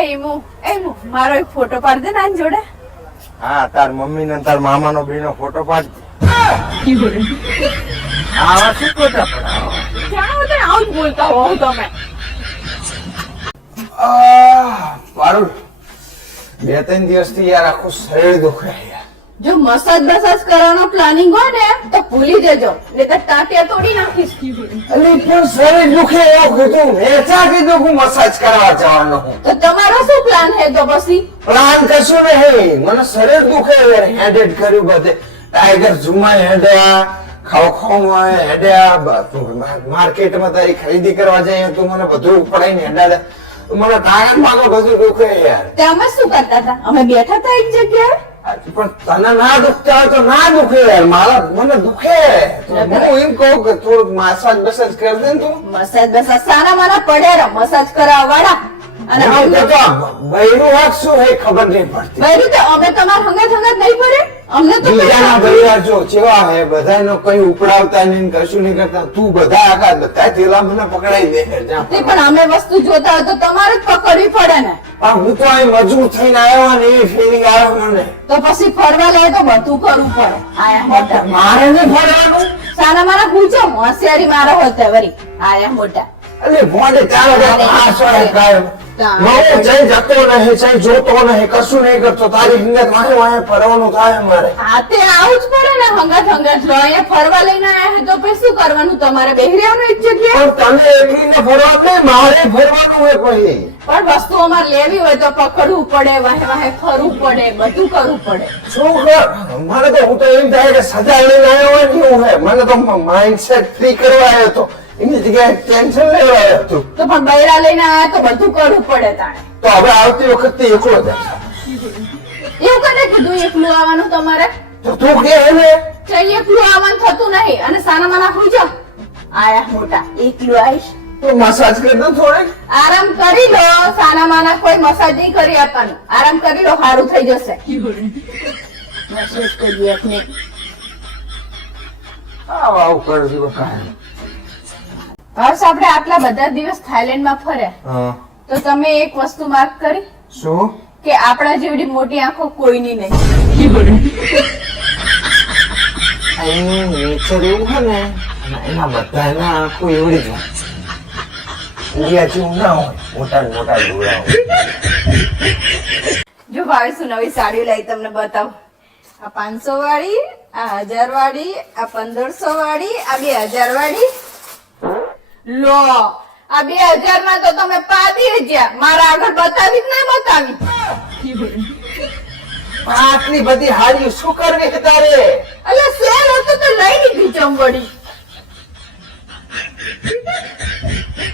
એમુ મારો એક ફોટો પાડ દે ને આની જોડે. હા, તાર મમ્મી ને તાર મામા નો બેનો ફોટો પાડ. આવા શું ફોટા પડાવો? ક્યાં હોતે આવું જ બોલતા હો તમે. મારું 2-3 દિવસથી યાર આખું શરીર દુખે યાર. જો મસાજ કરવાનો પ્લાનિંગ હોય ને તો ભૂલી જજો, નહીતર ટાટિયા તોડી નાખીશ. અલી પણ શરીર દુખે એવું કીધું, મેચા કીધું હું મસાજ કરવા જવાનો હું. તો તમારો શું પ્લાન હે તો પછી? પ્લાન કશું નહીં, મને શરીર દુખે યાર. હેડેડ કર્યું બધે, ટાઈગર ઝુમાય હેડ્યા, ખાવ હેડ્યા, માર્કેટમાં તારી ખરીદી કરવા જાય તું મને બધું ઉપડાઈને હેડાડે. મને ટાઈમમાં તો બધું દુખે યાર. તે અમે શું કરતા હતા? અમે બેઠા હતા એક જગ્યાએ. પણ તને ના દુખતા હોય તો ના દુખે યાર, મારા મને દુખે. હું એમ કહું કે થોડુંક મસાજ બસાજ કરી દે તું. મસાજ સારા મારા પડ્યા મસાજ કરાવવા વાળા. અને અમને તો બૈરું વાત શું હે ખબર નહીં પડતી. બૈરું તો અમે તમાર હંગાત નહીં પડે. અમને તો બીજાના બૈરા જો કેવા હે, બધાનો કઈ ઉપડાવતા નહીં, કશું નહીં કરતા. તું બધા થેલા મને પકડાઈ દે. તે પણ અમે વસ્તુ જોતા હોય તો તમારે જ પકડવી પડે ને. પણ હું તો અહીં મજબૂત થઈને આવ્યો ને એવી ફીલિંગ આવે મને. તો પછી ફરવા લે તો બધું કરવું પડે. આયા મોટા મારે નહીં ફરવાનું. સાના મારા પૂછો હોશિયારી મારો હોતે વરી. આયા મોટા અલે ભોંડે ચાલો આ સોય કાય હું જઈ જતો નહીં, જઈ જોતો નહીં, કશું નહીં કરતો. તારી હિંગત વાહે વાહે ફરવાનું થાય મારે. હા તે આવું જ પડે ને. હંગાત લો અહીંયા ફરવા લઈને આયા તો પછી શું કરવાનું? તમારે બેહી રહેવાનું એક જગ્યાએ. પણ તને એકલીને ફરવાનું નહીં, મારે ફરવાનું હોય પછી. પણ વસ્તુ અમારે લેવી હોય તો પકડવું પડે, વાહે ફરવું પડે, બધું કરવું પડે. શું કર મને તો હું તો એમ થાય કે સજા લઈને આવ્યો હોય ને એવું હે. મને તો માઇન્ડસેટ ફ્રી કરવા આવ્યો હતો, એની જગ્યાએ ટેન્શન લેવા આવ્યો હતો. તો પણ બૈરા લઈને આયા તો બધું કરવું પડે તાણે. તો હવે આવતી વખતે એકલો જાય. એવું કને કીધું એકલું આવવાનું તમારે? તો તું કે હે ને કઈ એકલું આવવાનું થતું નહીં. અને સાના માના પૂછો આયા મોટા એકલું આવીશ તો મસાજ કરી દો થોડીક. આરામ કરી લો. સાના માના કોઈ મસાજ નહીં કરી આપવાનું. આરામ કરી લો, સારું થઈ જશે. મસાજ કરી આપને. આવું કરજો કાંઈ. હર્ષ આપણે આટલા બધા દિવસ થાઈલેન્ડ માં ફર્યા તો તમે એક વસ્તુ માર્ક કરી? શું? કે આપણા જેવડી મોટી આંખો કોઈની નહીં. એનું નેચર એવું છે ને, એના બધાના આંખો એવડી જ હોય. ઇન્ડિયા જેવું ના હોય, મોટા ડોળા હોય. જો ભાવેશું નવી સાડીઓ લાવી તમને બતાવું. આ 500 વાળી, આ 1000 વાળી, આ 1500 વાળી, આ 2000 વાળી. લો આ 2000 માં તો તમે પાદી ગયા. મારા આગળ બતાવી જ ના બતાવી. આટલી બધી હારી શું કરવી છે તારે? અલે સેલ હતો તો લઈ લીધી ચંબડી.